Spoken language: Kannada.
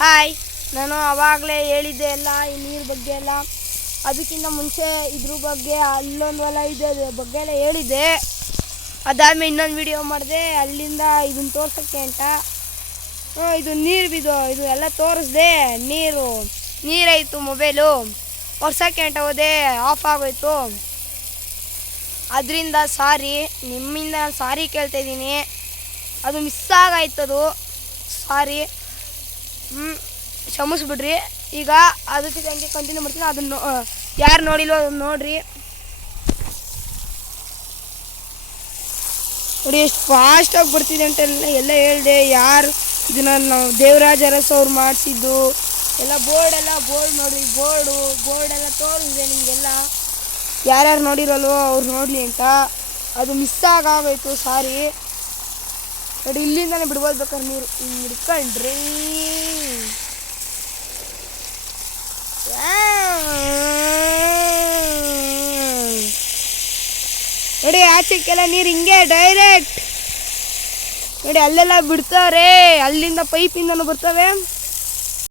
ಹಾಯ್, ನಾನು ಆವಾಗಲೇ ಹೇಳಿದ್ದೆ ಎಲ್ಲ ಈ ನೀರು ಬಗ್ಗೆ ಎಲ್ಲ. ಅದಕ್ಕಿಂತ ಮುಂಚೆ ಇದ್ರ ಬಗ್ಗೆ ಅಲ್ಲೊಂದು ಹೊಲ ಇದೆ ಅದ್ರ ಬಗ್ಗೆ ಎಲ್ಲ ಹೇಳಿದ್ದೆ. ಅದಾದಮೇಲೆ ಇನ್ನೊಂದು ವಿಡಿಯೋ ಮಾಡಿದೆ ಅಲ್ಲಿಂದ ಇದನ್ನು ತೋರ್ಸೋಕ್ಕೆ ಅಂತ. ಇದು ನೀರು ಬಿದ್ದು ಇದು ಎಲ್ಲ ತೋರಿಸ್ದೆ. ನೀರಾಯಿತು, ಮೊಬೈಲು ಒರ್ಸೋಕ್ಕೆ ಅಂತ ಹೋದೆ, ಆಫ್ ಆಗೋಯ್ತು. ಅದರಿಂದ ಸಾರಿ, ನಿಮ್ಮಿಂದ ನಾನು ಸಾರಿ ಕೇಳ್ತಾಯಿದ್ದೀನಿ. ಅದು ಮಿಸ್ ಆಗಾಯ್ತದು, ಸಾರಿ, ಕ್ಷಮಿಸ್ಬಿಡ್ರಿ. ಈಗ ಅದಕ್ಕೆ ಹಂಗೆ ಕಂಟಿನ್ಯೂ ಮಾಡ್ತೀನಿ. ಅದನ್ನು ಯಾರು ನೋಡಿಲ್ವೋ ಅದನ್ನು ನೋಡ್ರಿ. ನೋಡಿ ಎಷ್ಟು ಫಾಸ್ಟಾಗಿ ಬರ್ತಿದೆ ಅಂತ ಎಲ್ಲ ಹೇಳಿದೆ. ಯಾರು ಇದನ್ನು ನಾವು ದೇವರಾಜ ಅರಸು ಅವ್ರು ಮಾಡಿಸಿದ್ದು ಎಲ್ಲ ಬೋರ್ಡ್ ನೋಡ್ರಿ, ಬೋರ್ಡೆಲ್ಲ ತೋರಿಸಿದೆ ನಿಮಗೆಲ್ಲ. ಯಾರ್ಯಾರು ನೋಡಿರಲ್ವೋ ಅವ್ರು ನೋಡಲಿ ಅಂತ. ಅದು ಮಿಸ್ ಆಗೋಯ್ತು, ಸಾರಿ. ನೋಡಿ ಇಲ್ಲಿಂದಾನೆ ಬಿಡ್ಬೋದು ಬೇಕಾದ್ರೆ ನೀರು ಹಿಂಗೆ ಹಿಡ್ಕೊಂಡ್ರಿ. ನೋಡಿ ಆಚೆಕ್ಕೆಲ್ಲ ನೀರು ಹಿಂಗೆ ಡೈರೆಕ್ಟ್ ನೋಡಿ ಅಲ್ಲೆಲ್ಲ ಬಿಡ್ತಾರೆ, ಅಲ್ಲಿಂದ ಪೈಪಿಂದನೂ ಬರ್ತವೆ.